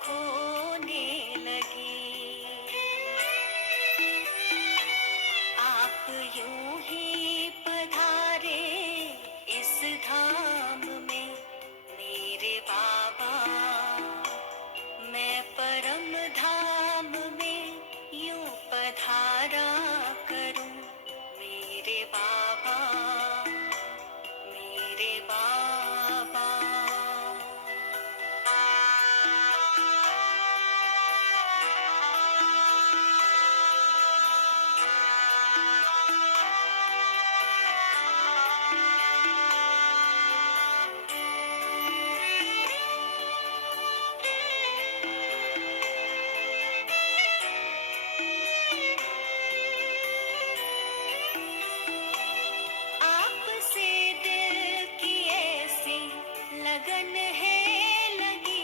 खोने लगी। आप यूं ही पधारे इस धाम में मेरे बाबा, मैं परम धाम में यूं पधारा करूं मेरे बाबा, मेरे बाबा। आपसे दिल की ऐसी लगन है लगी,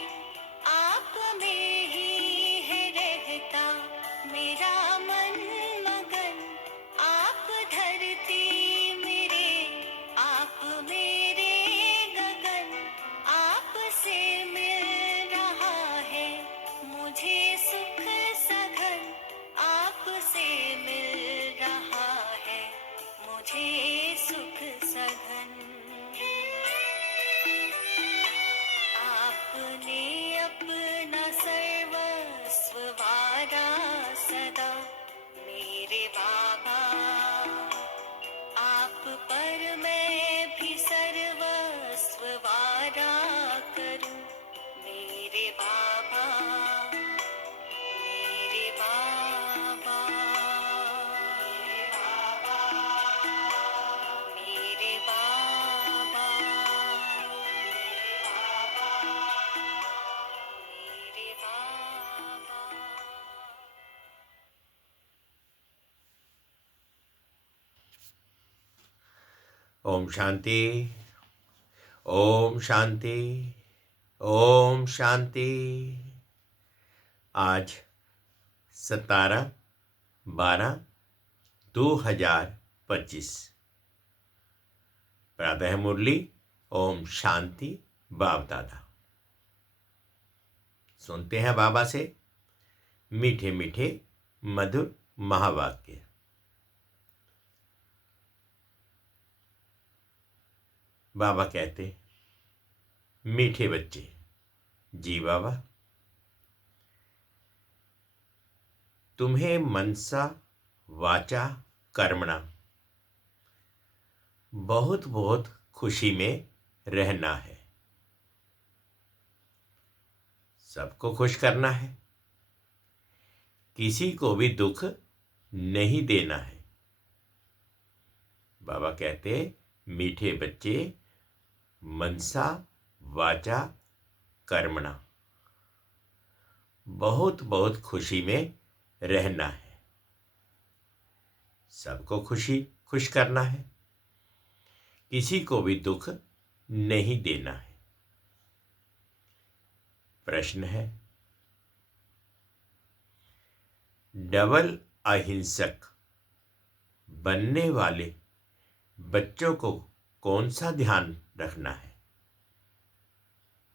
आप में ही है रहता मेरा मन मगन। आप धरती मेरे, आप मेरे गगन, आपसे मिल रहा है मुझे सुख सघन, आपसे मिल रहा है मुझे सुख सघन। आपने अपना सर्वस्व वारा सदा मेरे बाबा, आप पर मैं भी सर्वस्व वारा करूं मेरे बाबा, मेरे बाबा, मेरे बाबा, मेरे बाबा, मेरे बाबा। ओम शांति, ओम शांति, ओम शांति। आज 17/12/2025 प्रातः मुरली ओम शांति बाप दादा। सुनते हैं बाबा से मीठे मीठे मधुर महावाक्य। बाबा कहते, मीठे बच्चे। जी बाबा, तुम्हें मनसा वाचा कर्मणा बहुत बहुत खुशी में रहना है, सबको खुश करना है, किसी को भी दुख नहीं देना है। बाबा कहते, मीठे बच्चे, मनसा वाचा कर्मणा बहुत बहुत खुशी में रहना है, सबको खुश करना है, किसी को भी दुख नहीं देना है। प्रश्न है, डबल अहिंसक बनने वाले बच्चों को कौन सा ध्यान रखना है?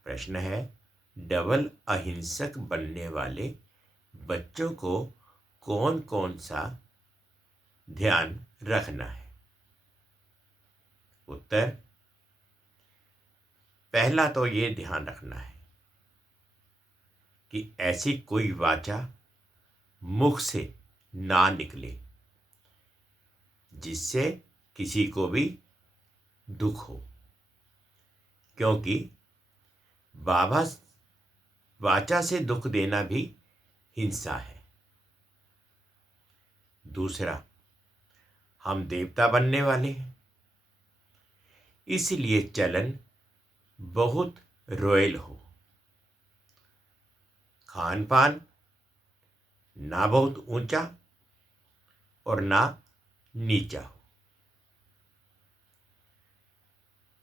प्रश्न है, डबल अहिंसक बनने वाले बच्चों को कौन कौन सा ध्यान रखना है? उत्तर, पहला तो ये ध्यान रखना है कि ऐसी कोई वाचा मुख से ना निकले जिससे किसी को भी दुख हो, क्योंकि बाबा वाचा से दुख देना भी हिंसा है। दूसरा, हम देवता बनने वाले हैं, इसलिए चलन बहुत रॉयल हो, खान पान ना बहुत ऊंचा और ना नीचा हो।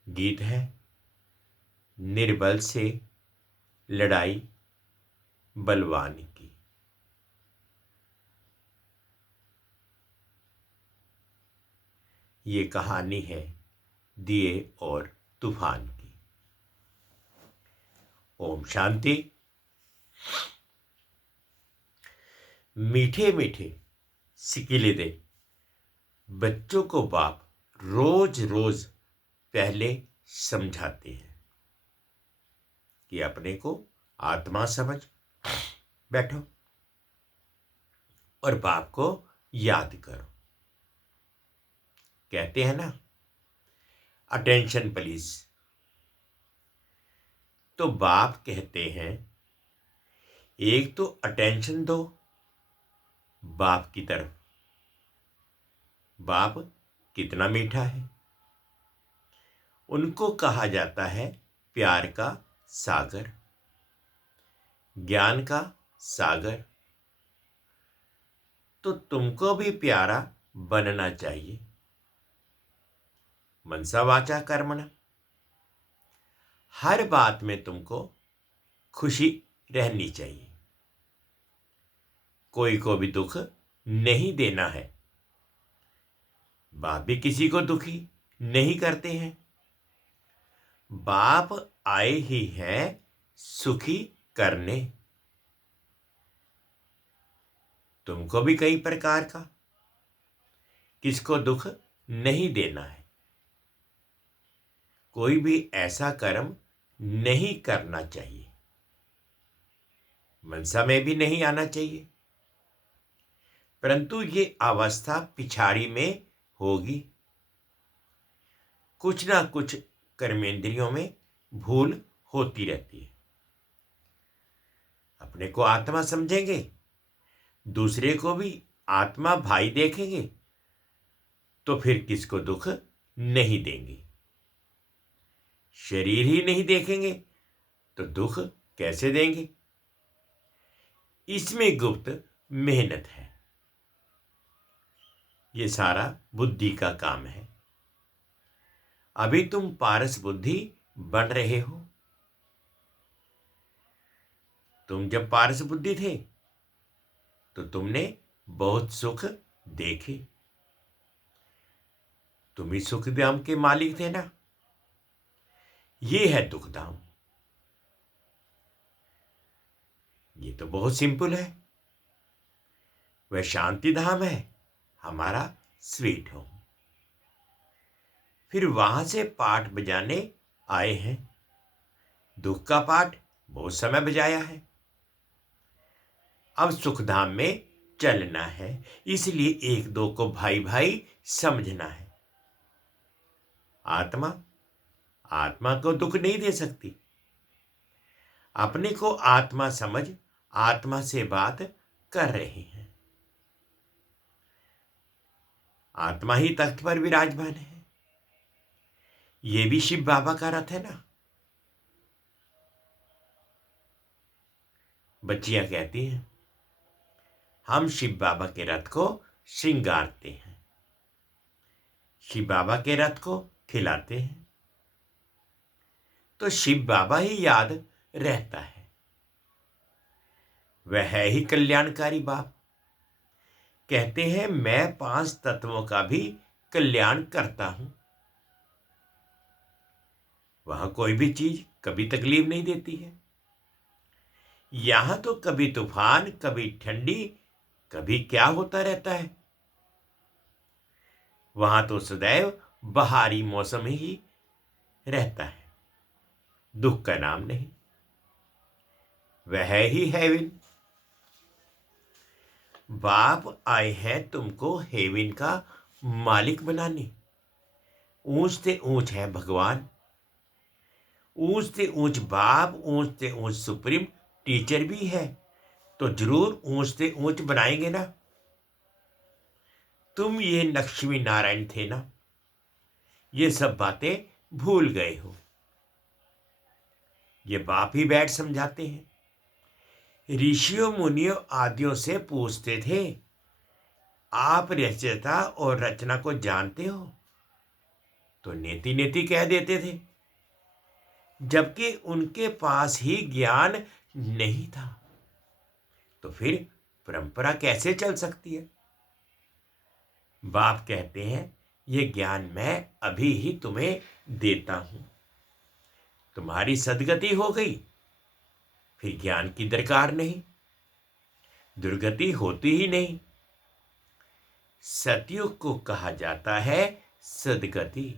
गीत है, निर्बल से लड़ाई बलवान की। ये कहानी है दिए और तूफान की। ओम शांति, मीठे मीठे सिकीले दे बच्चों को बाप रोज रोज पहले समझाते हैं कि अपने को आत्मा समझ बैठो और बाप को याद करो। कहते हैं ना, अटेंशन प्लीज। तो बाप कहते हैं एक तो अटेंशन दो बाप की तरफ। बाप कितना मीठा है। उनको कहा जाता है प्यार का सागर, ज्ञान का सागर। तो तुमको भी प्यारा बनना चाहिए। मनसा वाचा कर्मणा। हर बात में तुमको खुशी रहनी चाहिए। कोई को भी दुख नहीं देना है। बाप भी किसी को दुखी नहीं करते हैं। बाप आए ही हैं सुखी करने। तुमको भी कई प्रकार का किसको दुख नहीं देना है। कोई भी ऐसा कर्म नहीं करना चाहिए। मनसा में भी नहीं आना चाहिए। परंतु ये अवस्था पिछाड़ी में होगी। कुछ ना कुछ कर्मेंद्रियों में भूल होती रहती है। अपने को आत्मा समझेंगे, दूसरे को भी आत्मा भाई देखेंगे, तो फिर किसको दुख नहीं देंगे। शरीर ही नहीं देखेंगे तो दुख कैसे देंगे। इसमें गुप्त मेहनत है। ये सारा बुद्धि का काम है। अभी तुम पारस बुद्धि बन रहे हो। तुम जब पारस बुद्धि थे तो तुमने बहुत सुख देखे। तुम ही सुख धाम के मालिक थे ना। ये है दुख धाम। ये तो बहुत सिंपल है। वह शांति धाम है हमारा स्वीट होम। फिर वहां से पाठ बजाने आए हैं। दुख का पाठ बहुत समय बजाया है। अब सुखधाम में चलना है। इसलिए एक दो को भाई भाई समझना है। आत्मा आत्मा को दुख नहीं दे सकती। अपने को आत्मा समझ आत्मा से बात कर रहे हैं। आत्मा ही तख्त पर विराजमान है। ये भी शिव बाबा का रथ है ना। बच्चियां कहती हैं हम शिव बाबा के रथ को श्रृंगारते हैं, शिव बाबा के रथ को खिलाते हैं, तो शिव बाबा ही याद रहता है। वह है ही कल्याणकारी बाप। कहते हैं मैं 5 तत्वों का भी कल्याण करता हूं। वहां कोई भी चीज कभी तकलीफ नहीं देती है। यहां तो कभी तूफान, कभी ठंडी, कभी क्या होता रहता है। वहां तो सदैव बहारी मौसम ही रहता है। दुख का नाम नहीं। वह ही हेवन। बाप आए हैं तुमको हेवन का मालिक बनाने। ऊंच से ऊंच है भगवान, ऊंच से ऊंच बाप, ऊंच से ऊंच सुप्रीम टीचर भी है। तो जरूर ऊंच से ऊंच बनाएंगे ना। तुम ये लक्ष्मी नारायण थे ना। ये सब बातें भूल गए हो। ये बाप ही बैठ समझाते हैं। ऋषियों मुनियों आदियों से पूछते थे आप रचयिता और रचना को जानते हो, तो नेति नेति कह देते थे, जबकि उनके पास ही ज्ञान नहीं था। तो फिर परंपरा कैसे चल सकती है। बाप कहते हैं ये ज्ञान मैं अभी ही तुम्हें देता हूं। तुम्हारी सदगति हो गई, फिर ज्ञान की दरकार नहीं। दुर्गति होती ही नहीं। सतयुग को कहा जाता है सदगति।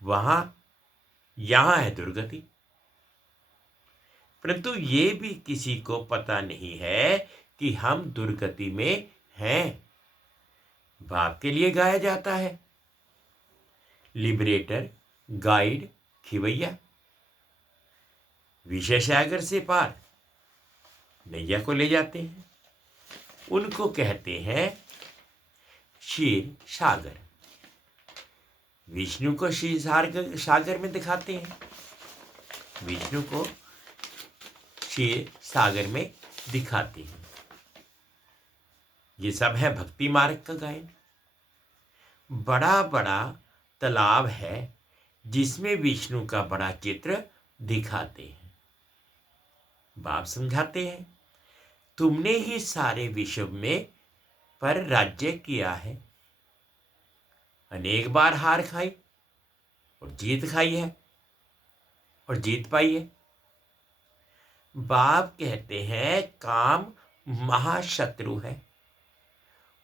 वहां यहां है दुर्गति। परंतु ये भी किसी को पता नहीं है कि हम दुर्गति में हैं। बाप के लिए गाया जाता है, लिबरेटर, गाइड, खिवैया। विषय सागर से पार नैया को ले जाते हैं। उनको कहते हैं क्षीर सागर। विष्णु को क्षीर सागर में दिखाते हैं। विष्णु को क्षीर सागर में दिखाते हैं। ये सब है भक्ति मार्ग का गायन। बड़ा बड़ा तालाब है जिसमें विष्णु का बड़ा चित्र दिखाते हैं। बाप समझाते हैं, तुमने ही सारे विश्व में पर राज्य किया है। अनेक बार हार खाई और जीत खाई है और जीत पाई है। बाप कहते हैं काम महाशत्रु है।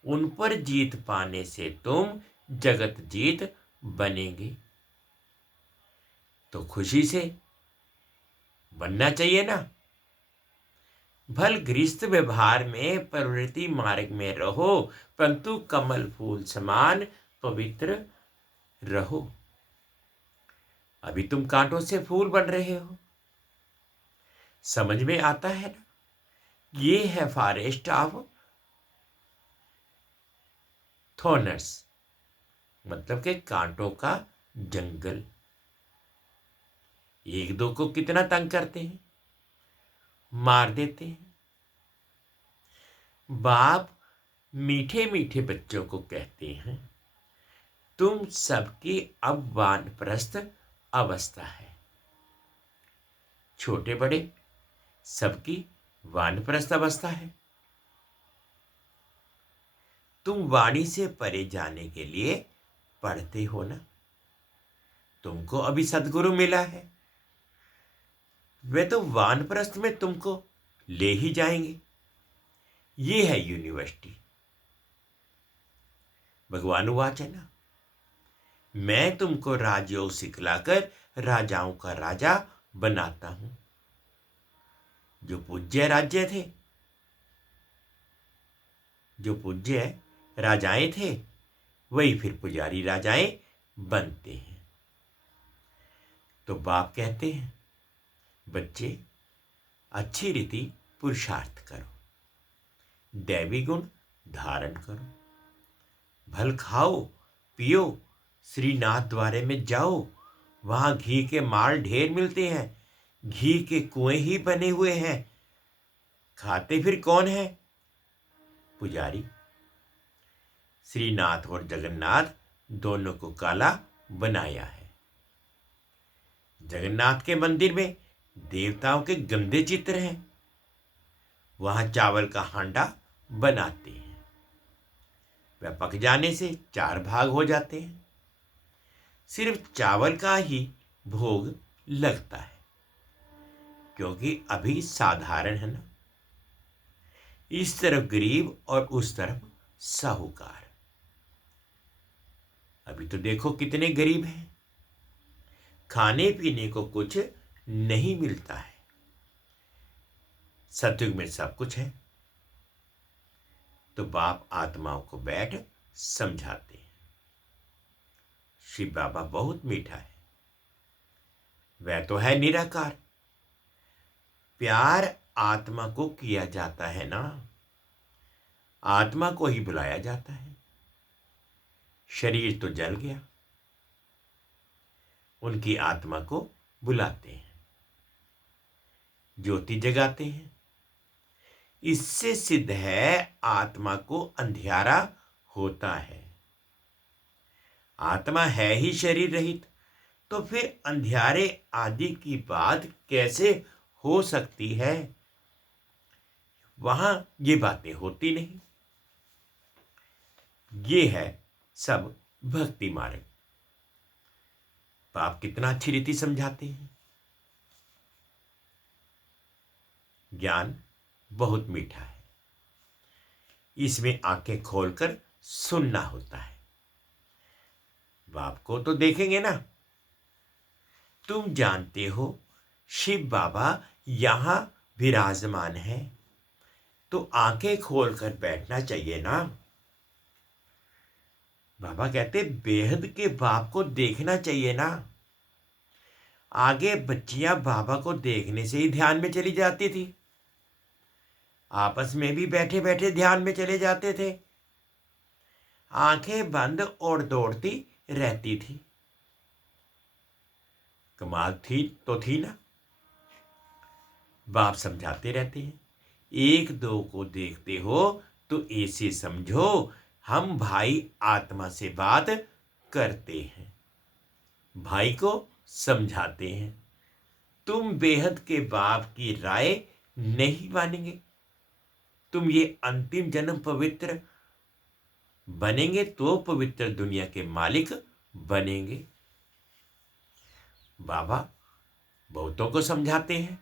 उन पर जीत पाने से तुम जगत जीत बनेंगे। तो खुशी से बनना चाहिए ना। भल गृहस्थ व्यवहार में प्रवृत्ति मार्ग में रहो, परंतु कमल फूल समान पवित्र रहो। अभी तुम कांटों से फूल बन रहे हो। समझ में आता है ना। ये है फॉरेस्ट ऑफ थॉर्न्स, मतलब के कांटों का जंगल। एक दो को कितना तंग करते हैं, मार देते हैं। बाप मीठे मीठे बच्चों को कहते हैं, तुम सबकी अब वानप्रस्थ अवस्था है। छोटे बड़े सबकी वानप्रस्थ अवस्था है। तुम वाणी से परे जाने के लिए पढ़ते हो ना। तुमको अभी सदगुरु मिला है, वे तो वानप्रस्थ में तुमको ले ही जाएंगे। ये है यूनिवर्सिटी। भगवान वाच है ना, मैं तुमको राजयोग सिखलाकर राजाओं का राजा बनाता हूं। जो पूज्य राज्य थे, जो पूज्य राजाएं थे, वही फिर पुजारी राजाएं बनते हैं। तो बाप कहते हैं, बच्चे अच्छी रीति पुरुषार्थ करो, दैवी गुण धारण करो, भल खाओ पियो, श्रीनाथ द्वारे में जाओ। वहां घी के माल ढेर मिलते हैं। घी के कुएं ही बने हुए हैं। खाते फिर कौन है? पुजारी। श्रीनाथ और जगन्नाथ दोनों को काला बनाया है। जगन्नाथ के मंदिर में देवताओं के गंदे चित्र हैं। वहां चावल का हांडा बनाते हैं। वह पक जाने से 4 भाग हो जाते हैं। सिर्फ चावल का ही भोग लगता है, क्योंकि अभी साधारण है ना। इस तरफ गरीब और उस तरफ साहूकार। अभी तो देखो कितने गरीब हैं। खाने पीने को कुछ नहीं मिलता है। सतयुग में सब कुछ है। तो बाप आत्माओं को बैठ समझाते हैं। शिव बाबा बहुत मीठा है। वह तो है निराकार। प्यार आत्मा को किया जाता है ना, आत्मा को ही बुलाया जाता है। शरीर तो जल गया, उनकी आत्मा को बुलाते हैं, ज्योति जगाते हैं। इससे सिद्ध है आत्मा को अंधियारा होता है। आत्मा है ही शरीर रहित, तो फिर अंधियारे आदि की बात कैसे हो सकती है? वहां ये बातें होती नहीं। ये है सब भक्ति मार्ग। बाप कितना अच्छी रीति समझाते हैं। ज्ञान बहुत मीठा है। इसमें आंखें खोलकर सुनना होता है। बाप को तो देखेंगे ना। तुम जानते हो शिव बाबा यहां विराजमान है, तो आंखें खोलकर बैठना चाहिए ना। बाबा कहते बेहद के बाप को देखना चाहिए ना। आगे बच्चियां बाबा को देखने से ही ध्यान में चली जाती थी, आपस में भी बैठे बैठे ध्यान में चले जाते थे, आंखें बंद और दौड़ती रहती थी। कमाल थी ना। बाप समझाते रहते हैं, एक दो को देखते हो तो ऐसे समझो हम भाई आत्मा से बात करते हैं। भाई को समझाते हैं, तुम बेहद के बाप की राय नहीं मानेंगे, तुम ये अंतिम जन्म पवित्र बनेंगे तो पवित्र दुनिया के मालिक बनेंगे। बाबा बहुतों को समझाते हैं,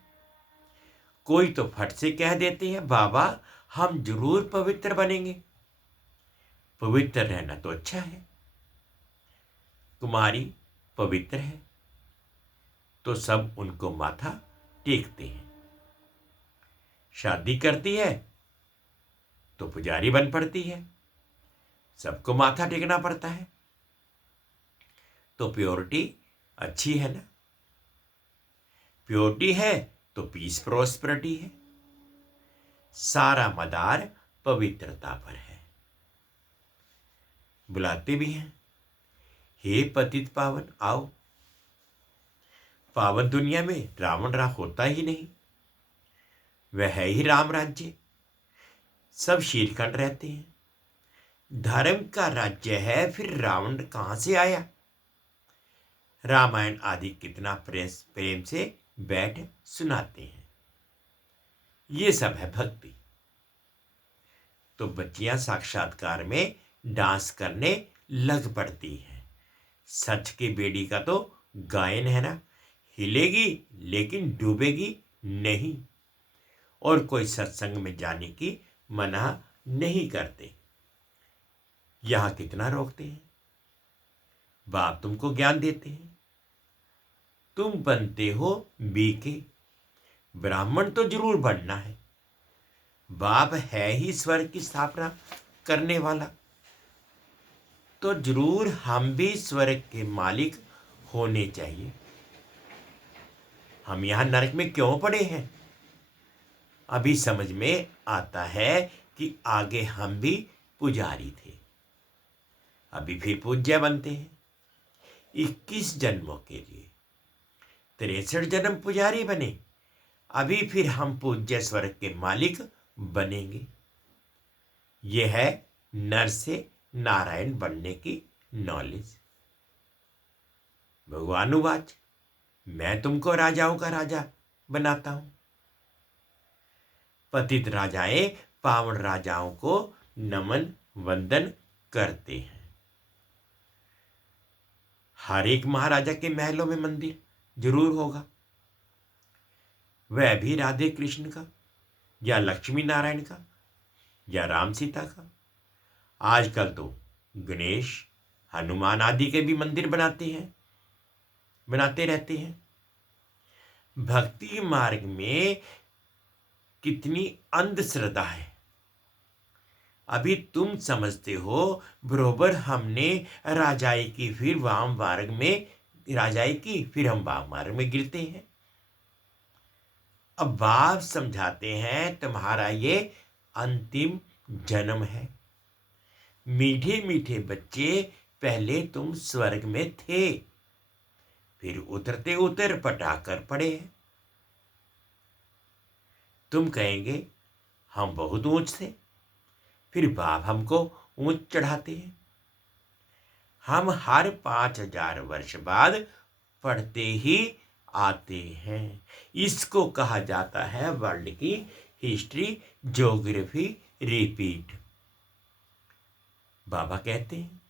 कोई तो फट से कह देते हैं बाबा हम जरूर पवित्र बनेंगे। पवित्र रहना तो अच्छा है, कुमारी पवित्र है तो सब उनको माथा टेकते हैं। शादी करती है तो पुजारी बन पड़ती है, सबको माथा टेकना पड़ता है। तो प्योरिटी अच्छी है ना। प्योरिटी है तो पीस प्रोस्पेरिटी है। सारा मदार पवित्रता पर है। बुलाते भी हैं, हे पतित पावन आओ। पावन दुनिया में रावण राह होता ही नहीं, वह है ही राम राज्य। सब शीरखंड रहते हैं, धर्म का राज्य है, फिर रावण कहां से आया। रामायण आदि कितना प्रेम से बैठ सुनाते हैं। ये सब है भक्ति। तो बच्चियां साक्षात्कार में डांस करने लग पड़ती हैं। सच की बेड़ी का तो गायन है ना, हिलेगी लेकिन डूबेगी नहीं। और कोई सत्संग में जाने की मना नहीं करते। यहां कितना रोकते हैं। बाप तुमको ज्ञान देते हैं, तुम बनते हो बीके। ब्राह्मण तो जरूर बनना है, बाप है ही स्वर्ग की स्थापना करने वाला, तो जरूर हम भी स्वर्ग के मालिक होने चाहिए। हम यहां नरक में क्यों पड़े हैं, अभी समझ में आता है कि आगे हम भी पुजारी थे, अभी फिर पूज्य बनते हैं। 21 जन्मों के लिए 63 जन्म पुजारी बने, अभी फिर हम पूज्य स्वर्ग के मालिक बनेंगे। यह है नर से नारायण बनने की नॉलेज। भगवानुवाच मैं तुमको राजाओं का राजा बनाता हूं। पतित राजाएं पावन राजाओं को नमन वंदन करते हैं। हर एक महाराजा के महलों में मंदिर जरूर होगा, वह भी राधे कृष्ण का या लक्ष्मी नारायण का या राम सीता का। आजकल तो गणेश हनुमान आदि के भी मंदिर बनाते रहते हैं। भक्ति मार्ग में कितनी अंधश्रद्धा है। अभी तुम समझते हो बरोबर हमने राजाई की, फिर वाम मार्ग में राजाई की, फिर हम वाम मार्ग में गिरते हैं। अब बाप समझाते हैं तुम्हारा ये अंतिम जन्म है। मीठे मीठे बच्चे, पहले तुम स्वर्ग में थे, फिर उतरते उतर पटाकर पड़े हैं। तुम कहेंगे हम बहुत ऊंच थे, फिर बाप हमको ऊंच चढ़ाते हैं। हम हर 5000 वर्ष बाद पढ़ते ही आते हैं। इसको कहा जाता है वर्ल्ड की हिस्ट्री ज्योग्राफी रिपीट। बाबा कहते हैं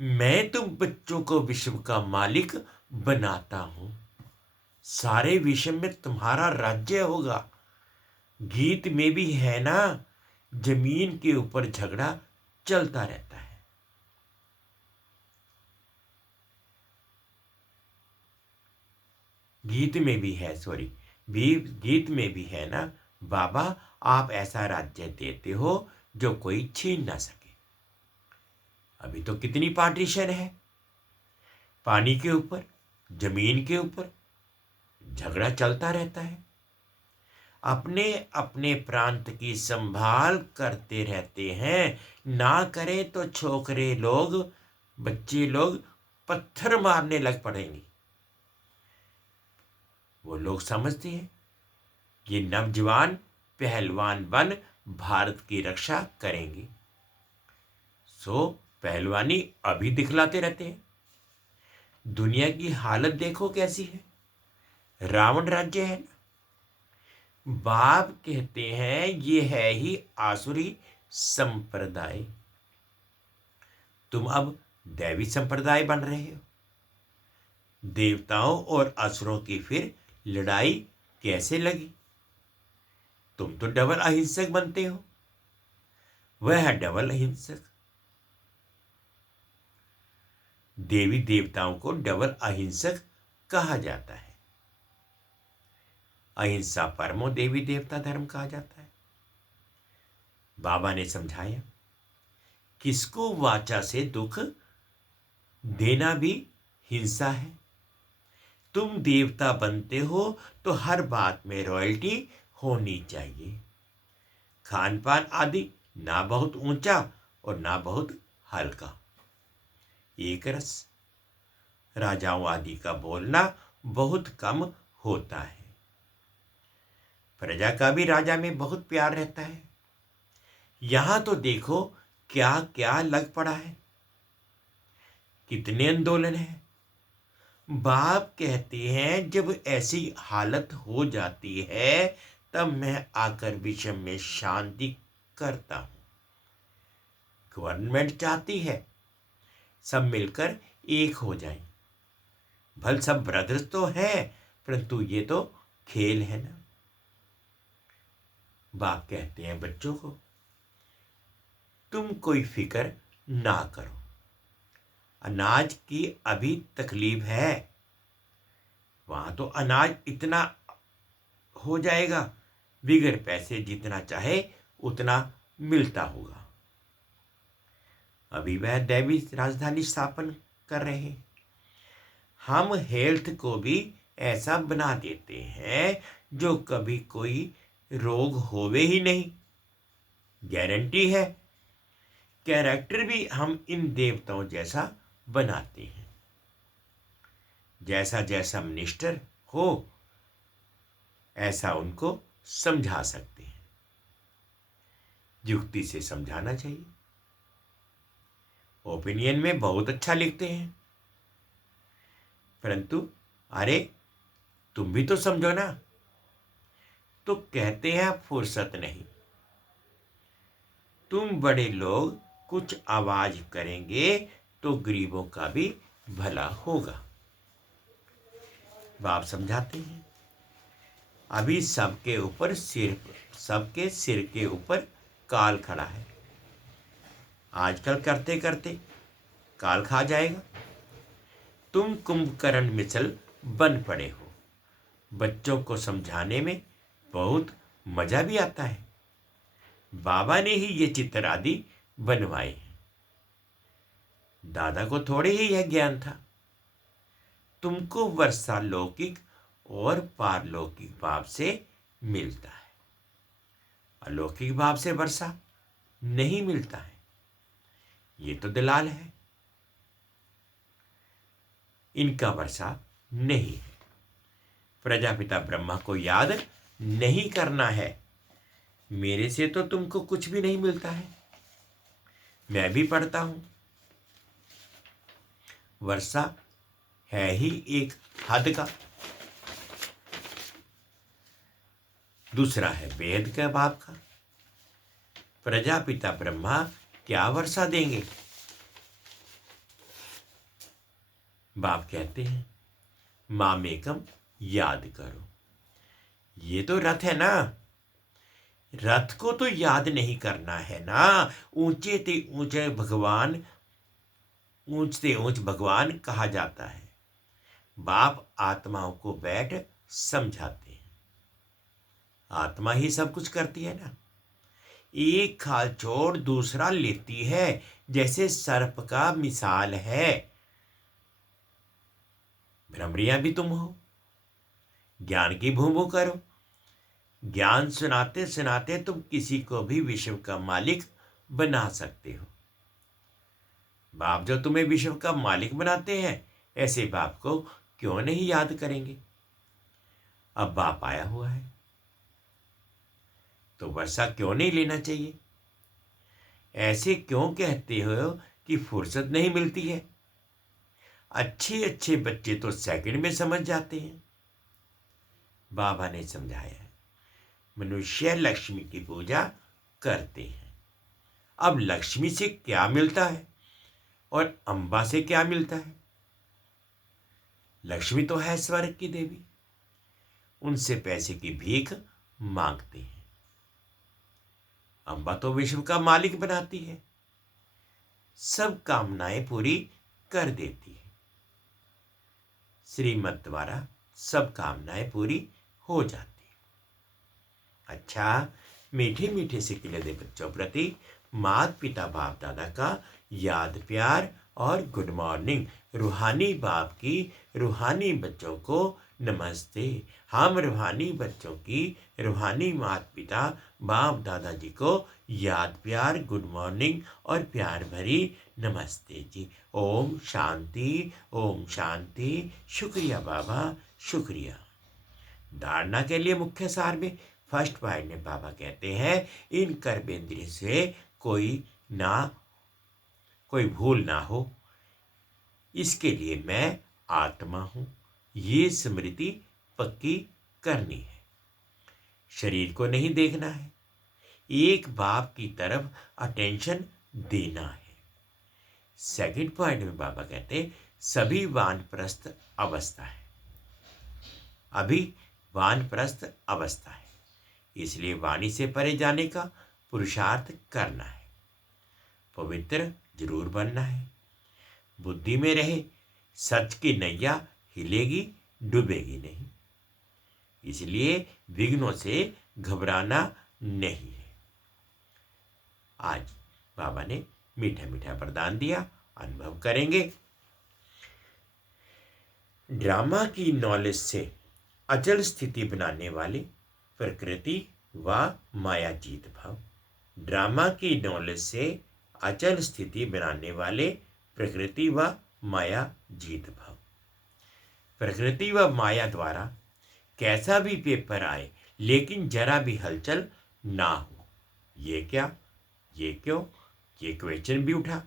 मैं तुम बच्चों को विश्व का मालिक बनाता हूं, सारे विश्व में तुम्हारा राज्य होगा। गीत में भी है ना, जमीन के ऊपर झगड़ा चलता रहता है। गीत में भी है, सॉरी, भी गीत में भी है ना, बाबा आप ऐसा राज्य देते हो जो कोई छीन ना सके। अभी तो कितनी पार्टीशन है, पानी के ऊपर, जमीन के ऊपर झगड़ा चलता रहता है। अपने अपने प्रांत की संभाल करते रहते हैं, ना करें तो छोकरे लोग, बच्चे लोग पत्थर मारने लग पड़ेंगे। वो लोग समझते हैं ये नौजवान पहलवान बन भारत की रक्षा करेंगे, सो पहलवानी अभी दिखलाते रहते हैं। दुनिया की हालत देखो कैसी है, रावण राज्य है ना। बाप कहते हैं ये है ही आसुरी संप्रदाय, तुम अब दैवी संप्रदाय बन रहे हो। देवताओं और असुरों की फिर लड़ाई कैसे लगी? तुम तो डबल अहिंसक बनते हो, वह है डबल अहिंसक। देवी देवताओं को डबल अहिंसक कहा जाता है। अहिंसा परमो देवी देवता धर्म कहा जाता है। बाबा ने समझाया, किसको वाचा से दुख देना भी हिंसा है। तुम देवता बनते हो तो हर बात में रॉयल्टी होनी चाहिए। खान पान आदि ना बहुत ऊंचा और ना बहुत हल्का, एक रस। राजाओं आदि का बोलना बहुत कम होता है। प्रजा का भी राजा में बहुत प्यार रहता है। यहां तो देखो क्या क्या लग पड़ा है, कितने आंदोलन है। बाप कहते हैं जब ऐसी हालत हो जाती है तब मैं आकर विषम में शांति करता हूं। गवर्नमेंट चाहती है सब मिलकर एक हो जाएं। भल सब ब्रदर्स तो हैं, परंतु ये तो खेल है ना। बाप कहते हैं बच्चों को, तुम कोई फिक्र ना करो, अनाज की अभी तकलीफ है, वहां तो अनाज इतना हो जाएगा, बिगर पैसे जितना चाहे उतना मिलता होगा। अभी वह दैवी राजधानी स्थापन कर रहे हैं। हम हेल्थ को भी ऐसा बना देते हैं जो कभी कोई रोग होवे ही नहीं, गारंटी है। कैरेक्टर भी हम इन देवताओं जैसा बनाते हैं। जैसा जैसा मिनिस्टर हो ऐसा उनको समझा सकते हैं। युक्ति से समझाना चाहिए। ओपिनियन में बहुत अच्छा लिखते हैं, परंतु अरे तुम भी तो समझो ना, तो कहते हैं फुर्सत नहीं। तुम बड़े लोग कुछ आवाज करेंगे तो गरीबों का भी भला होगा। बाप समझाते हैं अभी सबके ऊपर सबके सिर के ऊपर काल खड़ा है। आजकल करते करते काल खा जाएगा। तुम कुंभकर्ण मिसल बन पड़े हो। बच्चों को समझाने में बहुत मजा भी आता है। बाबा ने ही ये चित्र आदि बनवाए हैं। दादा को थोड़े ही यह ज्ञान था। तुमको वर्षा लौकिक और पारलौकिक भाव से मिलता है, अलौकिक भाव से वर्षा नहीं मिलता है। ये तो दलाल है, इनका वर्षा नहीं है। प्रजापिता ब्रह्मा को याद नहीं करना है। मेरे से तो तुमको कुछ भी नहीं मिलता है, मैं भी पढ़ता हूं। वर्षा है ही एक हद का। दूसरा है वेद के भाव का। प्रजापिता ब्रह्मा क्या वर्षा देंगे? बाप कहते हैं मामेकम याद करो। ये तो रथ है ना, रथ को तो याद नहीं करना है ना। ऊंचे ते ऊंचे भगवान, ऊंच से ऊंच भगवान कहा जाता है। बाप आत्माओं को बैठ समझाते हैं। आत्मा ही सब कुछ करती है ना। एक खाल छोड़ दूसरा लेती है, जैसे सर्प का मिसाल है। भ्रमरियां भी तुम हो, ज्ञान की भूभू करो। ज्ञान सुनाते सुनाते तुम किसी को भी विश्व का मालिक बना सकते हो। बाप जो तुम्हें विश्व का मालिक बनाते हैं, ऐसे बाप को क्यों नहीं याद करेंगे। अब बाप आया हुआ है तो वर्षा क्यों नहीं लेना चाहिए। ऐसे क्यों कहते हो कि फुर्सत नहीं मिलती है। अच्छे अच्छे बच्चे तो सेकंड में समझ जाते हैं। बाबा ने समझाया है, मनुष्य लक्ष्मी की पूजा करते हैं। अब लक्ष्मी से क्या मिलता है और अंबा से क्या मिलता है। लक्ष्मी तो है स्वर्ग की देवी, उनसे पैसे की भीख मांगते हैं। अंबा तो विश्व का मालिक बनाती है, सब कामनाएं पूरी कर देती है। श्रीमत द्वारा सब कामनाएं पूरी हो जाती है। अच्छा, मीठे मीठे से खिलते बच्चों प्रति माता पिता बाप दादा का याद प्यार और गुड मॉर्निंग। रूहानी बाप की रूहानी बच्चों को नमस्ते। हम रूहानी बच्चों की रूहानी माता पिता बाप दादाजी को याद प्यार गुड मॉर्निंग और प्यार भरी नमस्ते जी। ओम शांति, ओम शांति। शुक्रिया बाबा, शुक्रिया। धारणा के लिए मुख्य सार में फर्स्ट पॉइंट में बाबा कहते हैं, इन कर्मेंद्रिय से कोई भूल ना हो, इसके लिए मैं आत्मा हूं, ये स्मृति पक्की करनी है। शरीर को नहीं देखना है, एक बाप की तरफ अटेंशन देना है। सेकंड पॉइंट में बाबा कहते हैं, सभी वानप्रस्थ अवस्था है, अभी वानप्रस्थ अवस्था है, इसलिए वाणी से परे जाने का पुरुषार्थ करना है। पवित्र जरूर बनना है, बुद्धि में रहे, सच की नैया हिलेगी डूबेगी नहीं, इसलिए विघ्नों से घबराना नहीं है। आज बाबा ने मीठा मीठा वरदान दिया, अनुभव करेंगे। ड्रामा की नॉलेज से अचल स्थिति बनाने वाले प्रकृति व माया जीत भाव। ड्रामा की नॉलेज से अचल स्थिति बनाने वाले प्रकृति व माया जीत भाव। प्रकृति व माया द्वारा कैसा भी पेपर आए, लेकिन जरा भी हलचल ना हो। ये क्या, ये क्यों, ये क्वेश्चन भी उठा।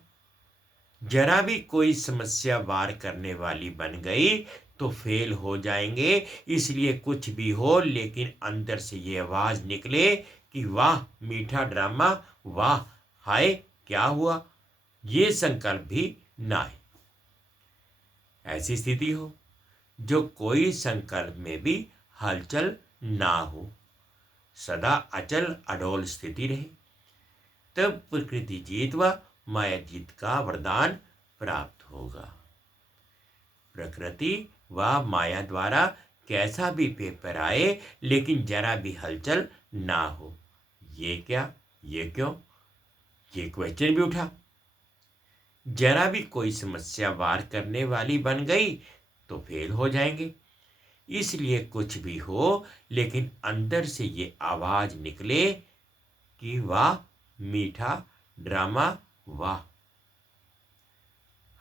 जरा भी कोई समस्या वार करने वाली बन गई तो फेल हो जाएंगे। इसलिए कुछ भी हो, लेकिन अंदर से ये आवाज निकले कि वाह मीठा ड्रामा, वाह हाय क्या हुआ, ये संकल्प भी ना आए। ऐसी स्थिति हो जो कोई संकल्प में भी हलचल ना हो, सदा अचल अडोल स्थिति रहे, तब प्रकृति जीत व माया जीत का वरदान प्राप्त होगा। प्रकृति व माया द्वारा कैसा भी पेपर आए, लेकिन जरा भी हलचल ना हो। ये क्या, ये क्यों, ये क्वेश्चन भी उठा। जरा भी कोई समस्या वार करने वाली बन गई तो फेल हो जाएंगे। इसलिए कुछ भी हो, लेकिन अंदर से ये आवाज निकले कि वाह मीठा ड्रामा, वाह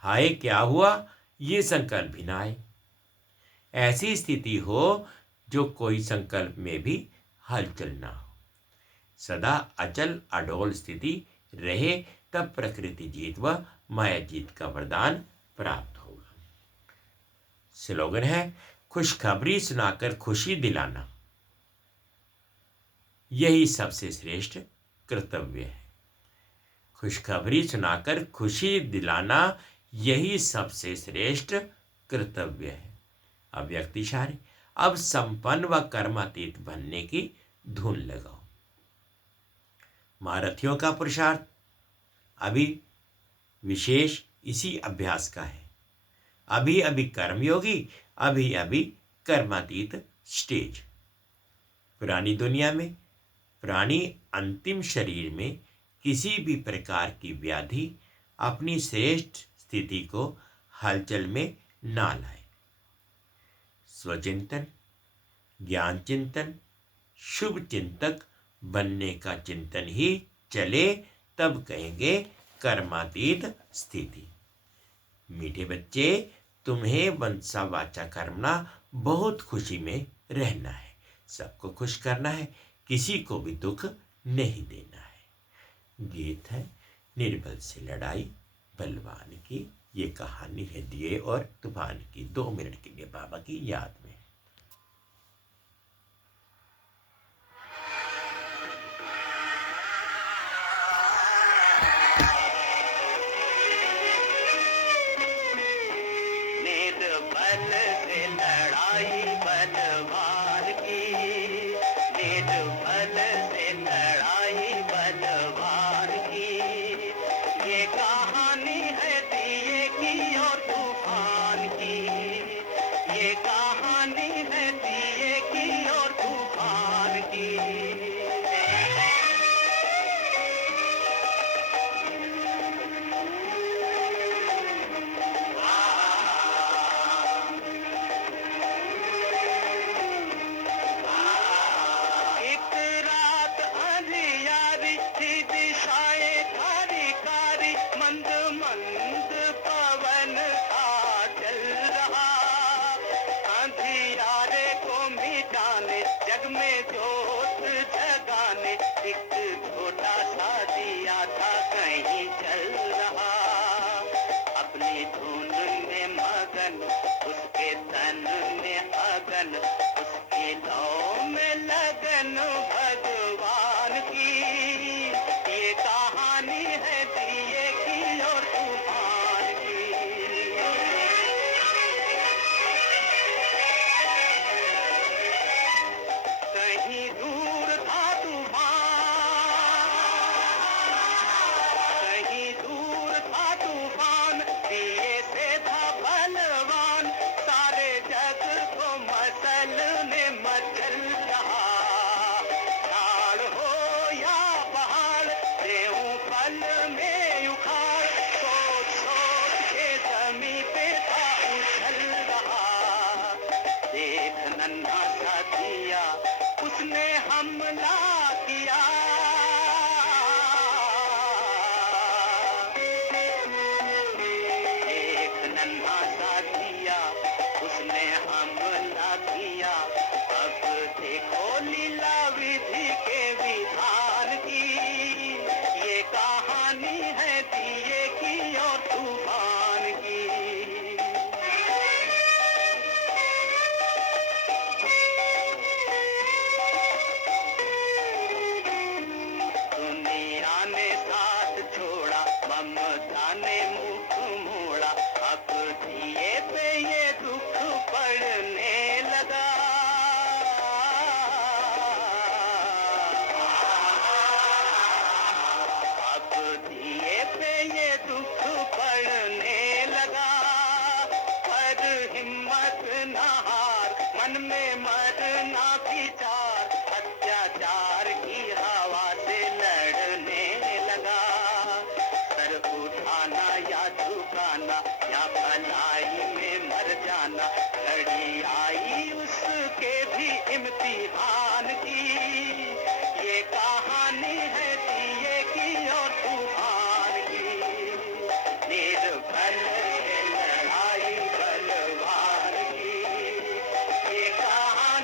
हाय क्या हुआ, ये संकल्प भी ना आए। ऐसी स्थिति हो जो कोई संकल्प में भी हलचल ना हो, सदा अचल अडोल स्थिति रहे, तब प्रकृति जीत व माया जीत का वरदान प्राप्त होगा। स्लोगन है, खुशखबरी सुनाकर खुशी दिलाना यही सबसे श्रेष्ठ कर्तव्य है। खुशखबरी सुनाकर खुशी दिलाना यही सबसे श्रेष्ठ कर्तव्य है। अव्यक्तिशारी, अब संपन्न व कर्मातीत बनने की धुन लगाओ। महारथियों का पुरुषार्थ अभी विशेष इसी अभ्यास का है। अभी अभी कर्मयोगी, अभी अभी कर्मातीत स्टेज। पुरानी दुनिया में प्राणी अंतिम शरीर में किसी भी प्रकार की व्याधि अपनी श्रेष्ठ स्थिति को हलचल में ना लाए। स्वचिंतन, ज्ञान चिंतन, शुभ चिंतक बनने का चिंतन ही चले, तब कहेंगे कर्मातीत स्थिति। मीठे बच्चे, तुम्हें वंसा वाचा कर्मणा बहुत खुशी में रहना है, सबको खुश करना है, किसी को भी दुख नहीं देना है। गीत है निर्बल से लड़ाई बलवान की। ये कहानी है दिए और तूफान की। 2 मिनट के लिए बाबा की याद में। निर्बल से लड़ाई बलवान की, निर्बल से लड़ाई बलवान की। ये कहानी है दिए की और तूफान की, ये कहानी है दिए की और तूफान की। एक रात अंधियारी थी, दिशाएं कारी कारी, मंद मंद पवन था चल रहा। अंधियारे को मिटाने, जग में जोत जगाने, एक छोटा सा दिया था कहीं चल रहा। अपनी धुन में मगन, उसके तन में अगन, उसके लौ में लगन भगवान की। ये कहानी है दिए की और तूफान की। कहीं दूर था तूफान, कहीं दूर था तूफान, दिए से था बलवान, सारे जग को मसलने मचल रहा। झाड़ हो या पहाड़, गेहूं पल में उखाड़, सोच सोच के जमी पे था उछल रहा। देख नन्हा सा दिया, उसने हमला किया। एक नन्हा सा दिया, उसने हमला किया। अब देखो लीला विधि के विधान की। ये कहानी है दिए की और तूफान की। दुनिया ने साथ छोड़ा, ममता ने मुख मोड़ा, अब दिए पे ये दुख पड़ने लगा। अब दिए पे ये दुख पड़ने लगा। पर हिम्मत न हार, मन में मरना विचार, अत्याचार की हवा से लड़ने लगा। सर उठाना या झुकाना, या भलाई में मर जाना, घड़ी आई उसके भी इम्तिहान की। ये कहानी है दिए की और तूफान की। निर्बल से लड़ाई बलवान की, ये कहानी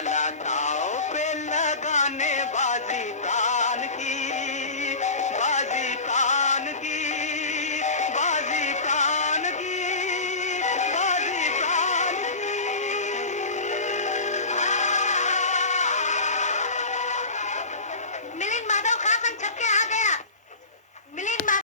चला था